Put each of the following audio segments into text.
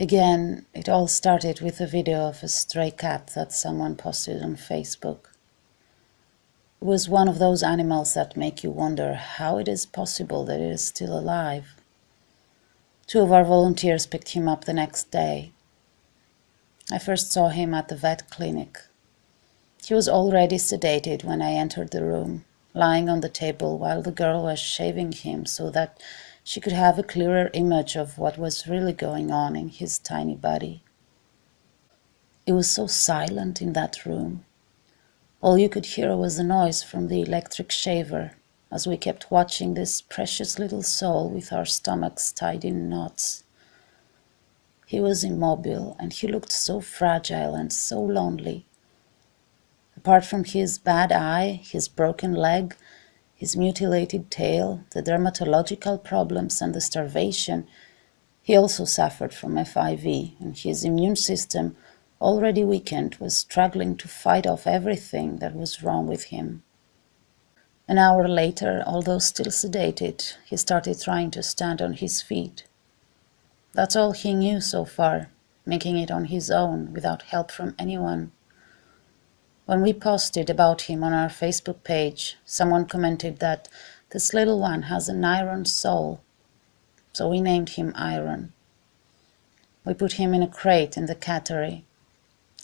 Again, it all started with a video of a stray cat that someone posted on Facebook. It was one of those animals that make you wonder how it is possible that it is still alive. Two of our volunteers picked him up the next day. I first saw him at the vet clinic. He was already sedated when I entered the room, lying on the table while the girl was shaving him so that she could have a clearer image of what was really going on in his tiny body. It was so silent in that room. All you could hear was the noise from the electric shaver as we kept watching this precious little soul with our stomachs tied in knots. He was immobile and he looked so fragile and so lonely. Apart from his bad eye, his broken leg, his mutilated tail, the dermatological problems and the starvation, he also suffered from FIV, and his immune system, already weakened, was struggling to fight off everything that was wrong with him. An hour later, although still sedated, he started trying to stand on his feet. That's all he knew so far, making it on his own, without help from anyone. When we posted about him on our Facebook page, someone commented that this little one has an iron soul, so we named him Iron. We put him in a crate in the cattery.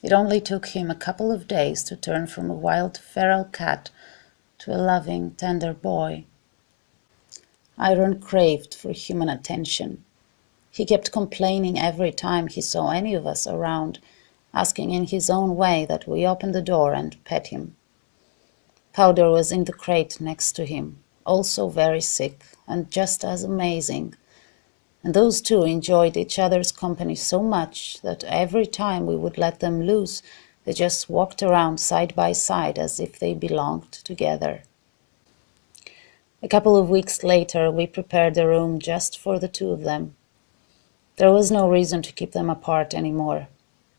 It only took him a couple of days to turn from a wild feral cat to a loving, tender boy. Iron craved for human attention. He kept complaining every time he saw any of us around, asking in his own way that we open the door and pet him. Powder was in the crate next to him, also very sick and just as amazing, and those two enjoyed each other's company so much that every time we would let them loose, they just walked around side by side as if they belonged together. A couple of weeks later, we prepared a room just for the two of them. There was no reason to keep them apart anymore.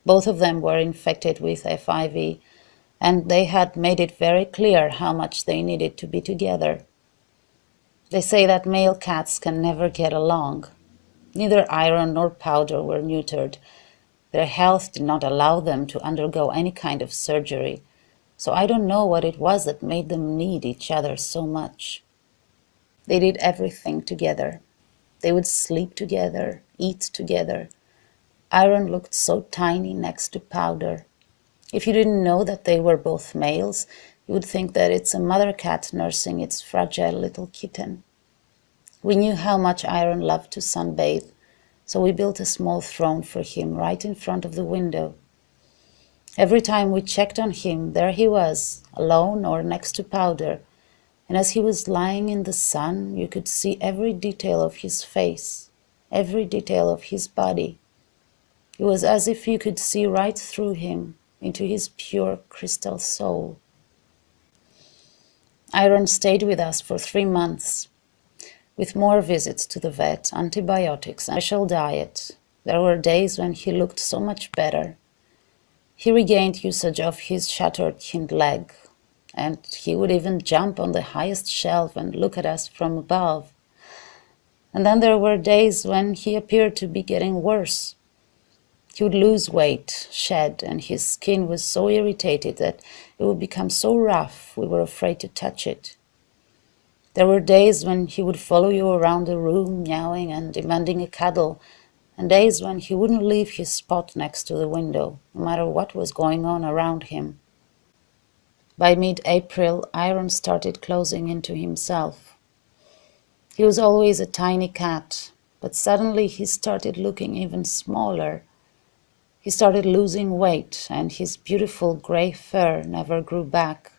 Both of them were infected with FIV, and they had made it very clear how much they needed to be together. They say that male cats can never get along. Neither Iron nor Powder were neutered. Their health did not allow them to undergo any kind of surgery, so I don't know what it was that made them need each other so much. They did everything together. They would sleep together, eat together. Iron looked so tiny next to Powder. If you didn't know that they were both males, you would think that it's a mother cat nursing its fragile little kitten. We knew how much Iron loved to sunbathe, so we built a small throne for him right in front of the window. Every time we checked on him, there he was, alone or next to Powder, and as he was lying in the sun, you could see every detail of his face, every detail of his body. It was as if you could see right through him, into his pure crystal soul. Iron stayed with us for 3 months, with more visits to the vet, antibiotics, and special diet. There were days when he looked so much better. He regained usage of his shattered hind leg, and he would even jump on the highest shelf and look at us from above. And then there were days when he appeared to be getting worse. He would lose weight, shed, and his skin was so irritated that it would become so rough we were afraid to touch it. There were days when he would follow you around the room, meowing and demanding a cuddle, and days when he wouldn't leave his spot next to the window, no matter what was going on around him. By mid-April, Iron started closing into himself. He was always a tiny cat, but suddenly he started looking even smaller. He started losing weight, and his beautiful gray fur never grew back.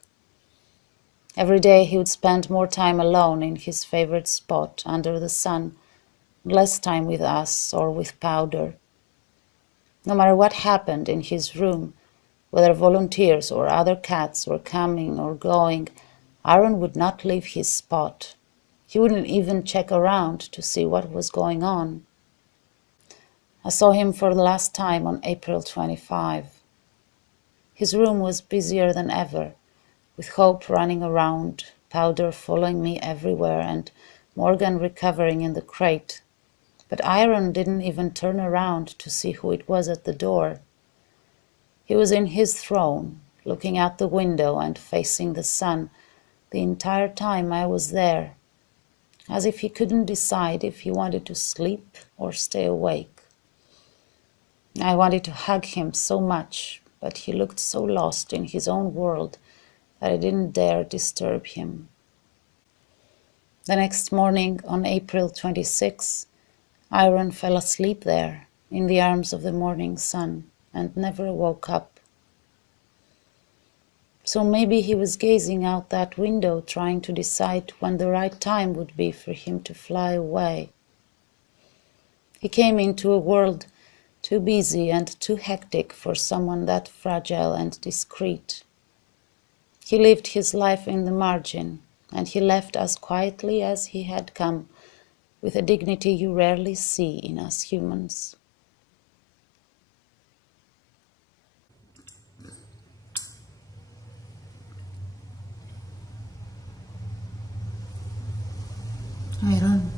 Every day he would spend more time alone in his favorite spot under the sun, less time with us or with Powder. No matter what happened in his room, whether volunteers or other cats were coming or going, Iron would not leave his spot. He wouldn't even check around to see what was going on. I saw him for the last time on April 25. His room was busier than ever, with Hope running around, Powder following me everywhere, and Morgan recovering in the crate. But Iron didn't even turn around to see who it was at the door. He was in his throne, looking out the window and facing the sun the entire time I was there, as if he couldn't decide if he wanted to sleep or stay awake. I wanted to hug him so much, but he looked so lost in his own world that I didn't dare disturb him. The next morning, on April 26, Iron fell asleep there, in the arms of the morning sun, and never woke up. So maybe he was gazing out that window, trying to decide when the right time would be for him to fly away. He came into a world too busy and too hectic for someone that fragile and discreet. He lived his life in the margin, and he left as quietly as he had come, with a dignity you rarely see in us humans. Iron.